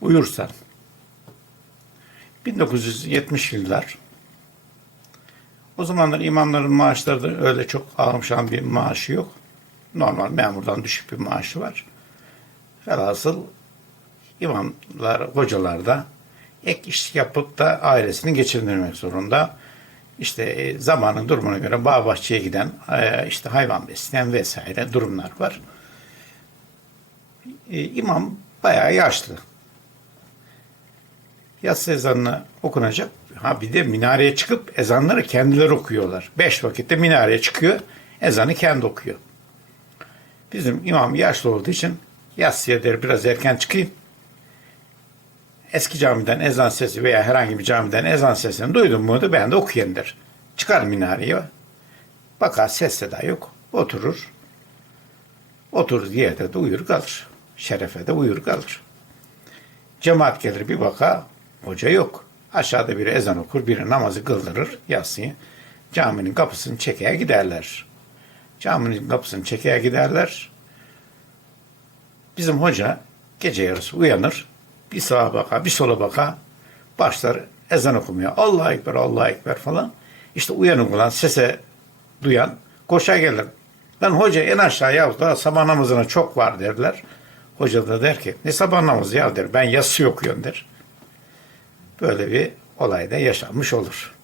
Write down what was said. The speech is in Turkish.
uyursan 1970 yıllar o zamanlar imamların maaşları da öyle çok ağımşan bir maaşı yok. Normal memurdan düşük bir maaşı var. Velhasıl imamlar, hocalar da ek iş yapıp da ailesini geçindirmek zorunda. İşte e, zamanın durumuna göre bağ bahçeye giden, e, işte hayvan besleyen vesaire durumlar var. E, İmam bayağı yaşlı. Yatsı ezanını okunacak. Ha bir de minareye çıkıp ezanları kendileri okuyorlar. Beş vakitte minareye çıkıyor, ezanı kendi okuyor. Bizim imam yaşlı olduğu için yatsıya der biraz erken çıkayım. Eski camiden ezan sesi veya herhangi bir camiden ezan sesini duydum mu da ben de okuyayım der. Çıkar minareye. Bakar ses seda yok. Oturur. Oturur yerde de uyur kalır. Şerefe de uyur kalır. Cemaat gelir bir baka hoca yok. Aşağıda biri ezan okur, biri namazı kıldırır yatsıyı. Caminin kapısını çekeye giderler. Caminin kapısını çekeye giderler. Bizim hoca gece yarısı uyanır. Bir sağa baka, bir sola baka. Başlar ezan okumaya. Allah Ekber, Allah Ekber falan. İşte uyanık olan, sese duyan koşa gelir. Ben hoca en aşağı ya daha sabah namazına çok var derler. Hoca da der ki ne sabah namazı ya der. Ben yatsı okuyorum der. Böyle bir olay da yaşanmış olur.